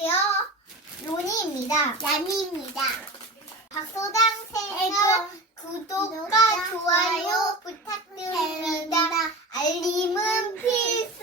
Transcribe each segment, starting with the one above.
안녕하세요. 로니입니다. 야미입니다. 박소장 채널 구독과 좋아요 부탁드립니다. 알림은 필수.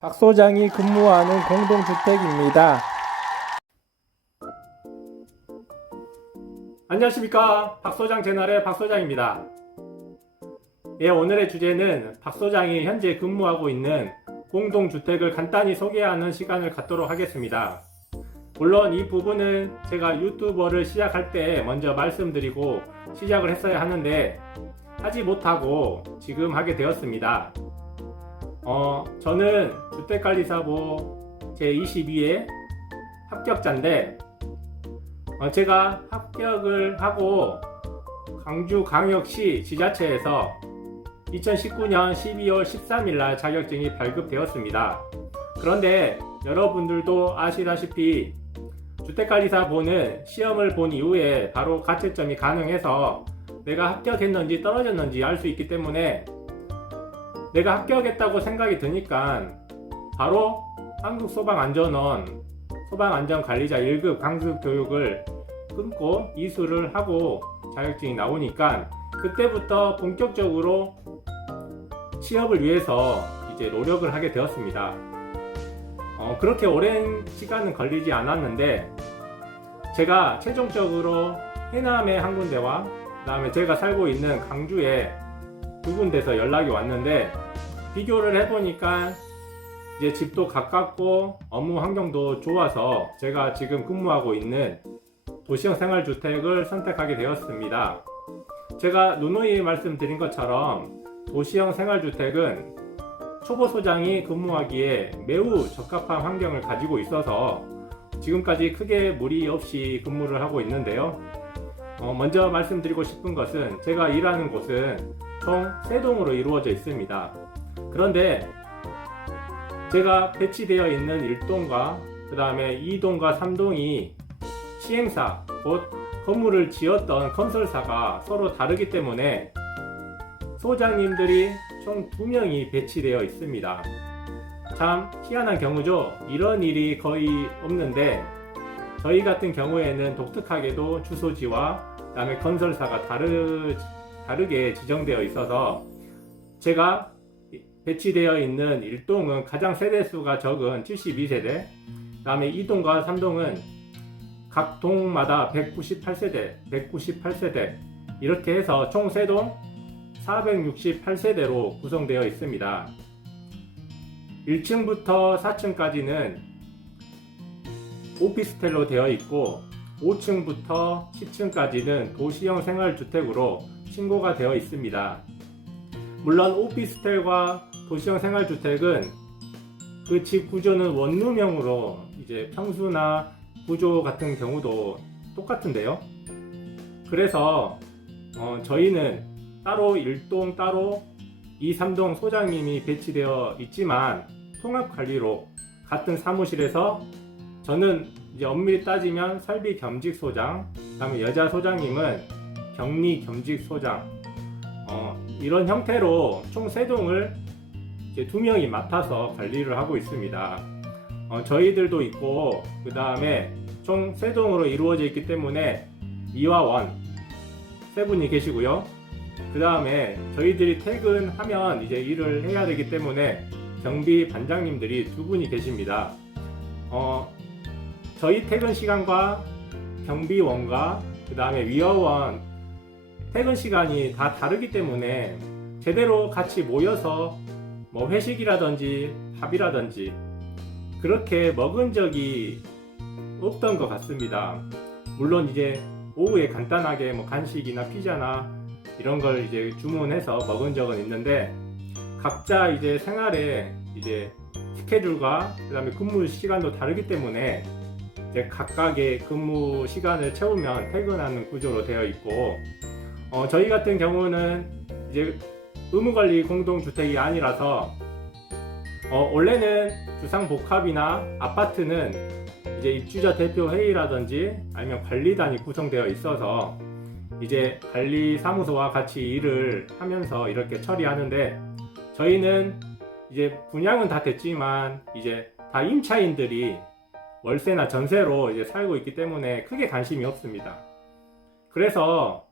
박 소장이 근무하는 공동주택입니다. 안녕하십니까, 박 소장 채널의 박 소장입니다. 예, 오늘의 주제는 박 소장이 현재 근무하고 있는 공동주택을 간단히 소개하는 시간을 갖도록 하겠습니다. 물론 이 부분은 제가 유튜버를 시작할 때 먼저 말씀드리고 시작을 했어야 하는데 하지 못하고 지금 하게 되었습니다. 저는 주택관리사보 제22회 합격자인데 제가 합격을 하고 광주광역시 지자체에서 2019년 12월 13일 날 자격증이 발급되었습니다. 그런데 여러분들도 아시다시피 주택관리사보는 시험을 본 이후에 바로 가채점이 가능해서 내가 합격했는지 떨어졌는지 알 수 있기 때문에 내가 합격했다고 생각이 드니까 바로 한국소방안전원 소방안전관리자 1급 강습교육을 끊고 이수를 하고 자격증이 나오니까 그때부터 본격적으로 취업을 위해서 이제 노력을 하게 되었습니다. 그렇게 오랜 시간은 걸리지 않았는데 제가 최종적으로 해남의 한 군데와 그 다음에 제가 살고 있는 강주에 두 군데서 연락이 왔는데 비교를 해보니까 이제 집도 가깝고 업무 환경도 좋아서 제가 지금 근무하고 있는 도시형 생활주택을 선택하게 되었습니다. 제가 누누이 말씀드린 것처럼 도시형 생활주택은 초보소장이 근무하기에 매우 적합한 환경을 가지고 있어서 지금까지 크게 무리 없이 근무를 하고 있는데요. 먼저 말씀드리고 싶은 것은 제가 일하는 곳은 총 3동으로 이루어져 있습니다. 그런데 제가 배치되어 있는 1동과 그 다음에 2동과 3동이 시행사, 곧 건물을 지었던 건설사가 서로 다르기 때문에 소장님들이 총 2명이 배치되어 있습니다. 참 희한한 경우죠. 이런 일이 거의 없는데 저희 같은 경우에는 독특하게도 주소지와 그 다음에 건설사가 다르게 지정되어 있어서 제가 배치되어 있는 1동은 가장 세대수가 적은 72세대, 그 다음에 2동과 3동은 각 동마다 198세대 이렇게 해서 총 3동 468세대로 구성되어 있습니다. 1층부터 4층까지는 오피스텔로 되어 있고 5층부터 10층까지는 도시형 생활주택으로 신고가 되어 있습니다. 물론 오피스텔과 도시형 생활주택은 그 집 구조는 원룸형으로 이제 평수나 구조 같은 경우도 똑같은데요. 그래서 저희는 따로 1동 따로 2, 3동 소장님이 배치되어 있지만 통합관리로 같은 사무실에서 저는 이제 엄밀히 따지면 설비 겸직 소장, 그 다음에 여자 소장님은 격리 겸직 소장, 이런 형태로 총 3동을 이제 2명이 맡아서 관리를 하고 있습니다. 저희들도 있고 그 다음에 총 3동으로 이루어져 있기 때문에 이화원 3분이 계시고요. 그 다음에 저희들이 퇴근하면 이제 일을 해야 되기 때문에 경비 반장님들이 2분이 계십니다. 저희 퇴근 시간과 경비원과 그 다음에 위화원 퇴근 시간이 다 다르기 때문에 제대로 같이 모여서 뭐 회식이라든지 밥이라든지 그렇게 먹은 적이 없던 것 같습니다. 물론 이제 오후에 간단하게 뭐 간식이나 피자나 이런 걸 이제 주문해서 먹은 적은 있는데 각자 이제 생활에 이제 스케줄과 그 다음에 근무 시간도 다르기 때문에 이제 각각의 근무 시간을 채우면 퇴근하는 구조로 되어 있고 저희 같은 경우는 이제 의무관리 공동주택이 아니라서 원래는 주상복합이나 아파트는 이제 입주자 대표 회의라든지 아니면 관리단이 구성되어 있어서 이제 관리사무소와 같이 일을 하면서 이렇게 처리하는데 저희는 이제 분양은 다 됐지만 이제 다 임차인들이 월세나 전세로 이제 살고 있기 때문에 크게 관심이 없습니다. 그래서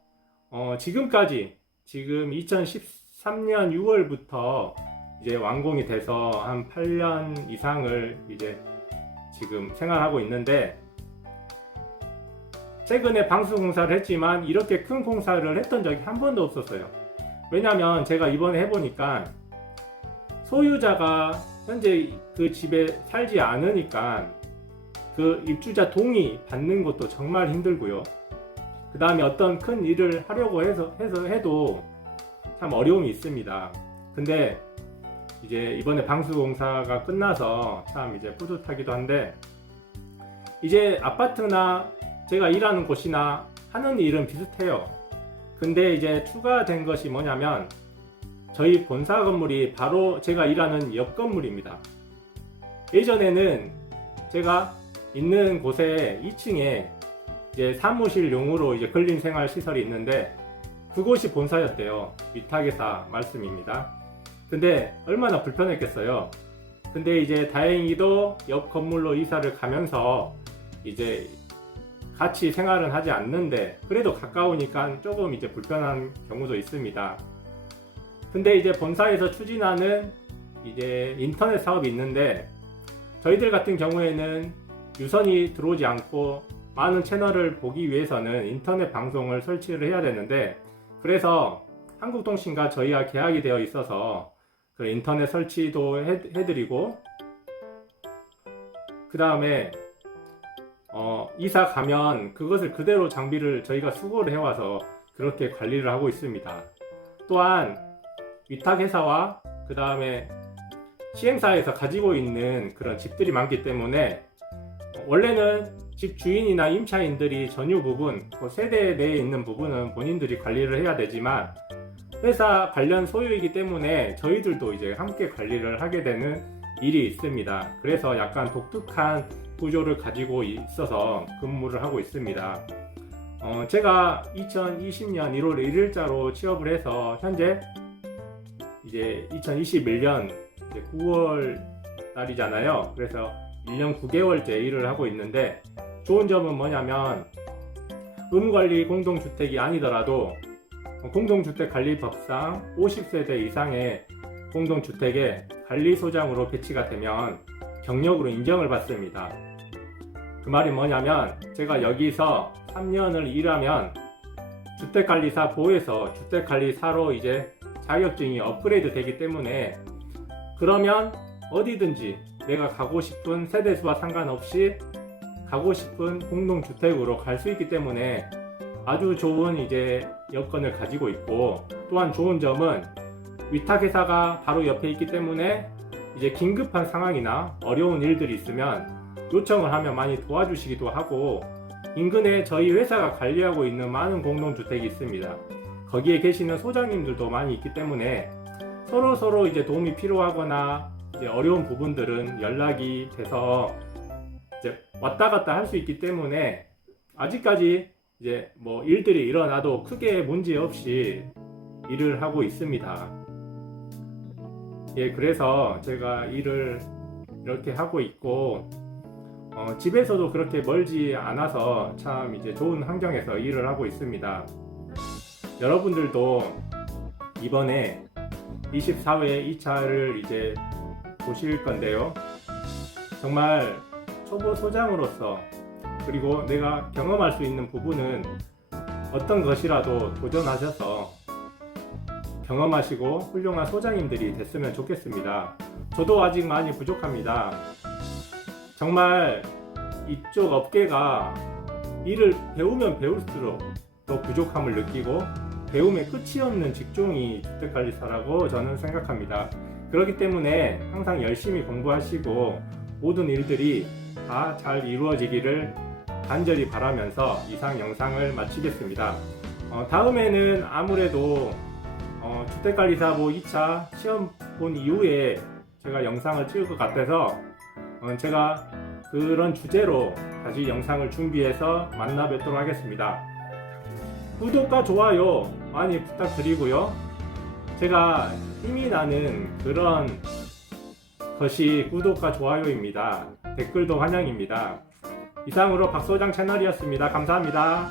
지금까지 지금 2013년 6월부터 이제 완공이 돼서 한 8년 이상을 이제 지금 생활하고 있는데, 최근에 방수 공사를 했지만 이렇게 큰 공사를 했던 적이 한 번도 없었어요. 왜냐면 제가 이번에 해보니까 소유자가 현재 그 집에 살지 않으니까 그 입주자 동의 받는 것도 정말 힘들고요. 그 다음에 어떤 큰 일을 하려고 해서 해도 참 어려움이 있습니다. 근데 이제 이번에 방수 공사가 끝나서 참 이제 뿌듯하기도 한데, 이제 아파트나 제가 일하는 곳이나 하는 일은 비슷해요. 근데 이제 추가된 것이 뭐냐면, 저희 본사 건물이 바로 제가 일하는 옆 건물입니다. 예전에는 제가 있는 곳에 2층에 이제 사무실용으로 이제 근린생활시설이 있는데 그곳이 본사였대요. 위탁회사 말씀입니다. 근데 얼마나 불편했겠어요. 근데 이제 다행히도 옆 건물로 이사를 가면서 이제 같이 생활은 하지 않는데 그래도 가까우니까 조금 이제 불편한 경우도 있습니다. 근데 이제 본사에서 추진하는 이제 인터넷 사업이 있는데, 저희들 같은 경우에는 유선이 들어오지 않고 많은 채널을 보기 위해서는 인터넷 방송을 설치를 해야 되는데, 그래서 한국통신과 저희와 계약이 되어 있어서 그 인터넷 설치도 해드리고, 그 다음에 이사 가면 그것을 그대로 장비를 저희가 수거를 해와서 그렇게 관리를 하고 있습니다. 또한 위탁회사와 그 다음에 시행사에서 가지고 있는 그런 집들이 많기 때문에, 원래는 집 주인이나 임차인들이 전유 부분, 세대 내에 있는 부분은 본인들이 관리를 해야 되지만 회사 관련 소유이기 때문에 저희들도 이제 함께 관리를 하게 되는 일이 있습니다. 그래서 약간 독특한 구조를 가지고 있어서 근무를 하고 있습니다. 제가 2020년 1월 1일자로 취업을 해서 현재 이제 2021년 9월 달이잖아요. 그래서 1년 9개월째 일을 하고 있는데, 좋은 점은 뭐냐면 의무관리 공동주택이 아니더라도 공동주택관리법상 50세대 이상의 공동주택에 관리소장으로 배치가 되면 경력으로 인정을 받습니다. 그 말이 뭐냐면, 제가 여기서 3년을 일하면 주택관리사 보에서 주택관리사로 이제 자격증이 업그레이드 되기 때문에, 그러면 어디든지 내가 가고 싶은 세대수와 상관없이 가고 싶은 공동주택으로 갈 수 있기 때문에 아주 좋은 이제 여건을 가지고 있고, 또한 좋은 점은 위탁회사가 바로 옆에 있기 때문에 이제 긴급한 상황이나 어려운 일들이 있으면 요청을 하면 많이 도와주시기도 하고, 인근에 저희 회사가 관리하고 있는 많은 공동주택이 있습니다. 거기에 계시는 소장님들도 많이 있기 때문에 서로 이제 도움이 필요하거나 이제 어려운 부분들은 연락이 돼서 이제 왔다 갔다 할 수 있기 때문에 아직까지 이제 뭐 일들이 일어나도 크게 문제 없이 일을 하고 있습니다. 예, 그래서 제가 일을 이렇게 하고 있고, 집에서도 그렇게 멀지 않아서 참 이제 좋은 환경에서 일을 하고 있습니다. 여러분들도 이번에 24회 2차를 이제 보실 건데요. 정말 초보 소장으로서, 그리고 내가 경험할 수 있는 부분은 어떤 것이라도 도전하셔서 경험하시고 훌륭한 소장님들이 됐으면 좋겠습니다. 저도 아직 많이 부족합니다. 정말 이쪽 업계가 일을 배우면 배울수록 더 부족함을 느끼고 배움의 끝이 없는 직종이 주택관리사라고 저는 생각합니다. 그렇기 때문에 항상 열심히 공부하시고 모든 일들이 다 잘 이루어지기를 간절히 바라면서 이상 영상을 마치겠습니다. 다음에는 아무래도 주택관리사보 2차 시험 본 이후에 제가 영상을 찍을 것 같아서 제가 그런 주제로 다시 영상을 준비해서 만나 뵙도록 하겠습니다. 구독과 좋아요 많이 부탁드리고요. 제가 힘이 나는 그런 것이 구독과 좋아요입니다. 댓글도 환영입니다. 이상으로 박소장 채널이었습니다. 감사합니다.